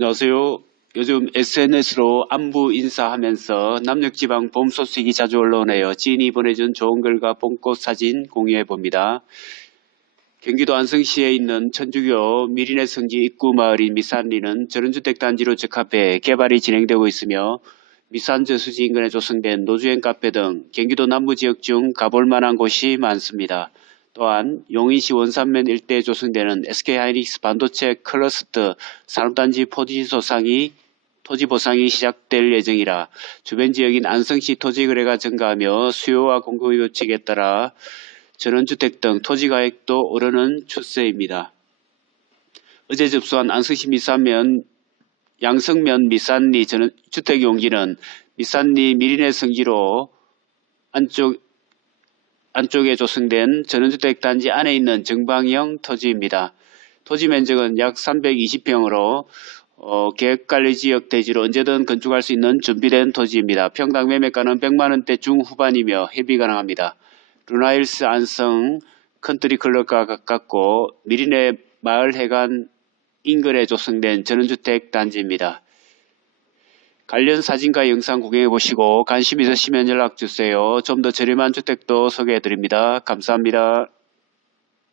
안녕하세요. 요즘 SNS로 안부 인사하면서 남녘지방 봄 소식이 자주 올라오네요. 지인이 보내준 좋은 글과 봄꽃 사진 공유해 봅니다. 경기도 안성시에 있는 천주교 미리네 성지 입구 마을인 미산리는 전원주택 단지로 적합해 개발이 진행되고 있으며 미산 저수지 인근에 조성된 노주행 카페 등 경기도 남부 지역 중 가볼 만한 곳이 많습니다. 또한 용인시 원산면 일대에 조성되는 SK하이닉스 반도체 클러스터 산업단지 토지 소상이 토지 보상이 시작될 예정이라 주변 지역인 안성시 토지 거래가 증가하며 수요와 공급 요측에 따라 전원주택 등 토지 가액도 오르는 추세입니다. 어제 접수한 안성시 미산면 양성면 미산리 전원 주택 용지는 미산리 미리네 성지로 안쪽 안쪽에 조성된 전원주택 단지 안에 있는 정방형 토지입니다. 토지 면적은 약 320평으로 어, 계획관리지역 대지로 언제든 건축할 수 있는 준비된 토지입니다. 평당 매매가는 100만원대 중후반이며 협의 가능합니다. 루나일스 안성 컨트리클럽과 가깝고 미리네 마을 해관 인근에 조성된 전원주택 단지입니다. 관련 사진과 영상 구경해 보시고 관심 있으시면 연락 주세요. 좀 더 저렴한 주택도 소개해 드립니다. 감사합니다.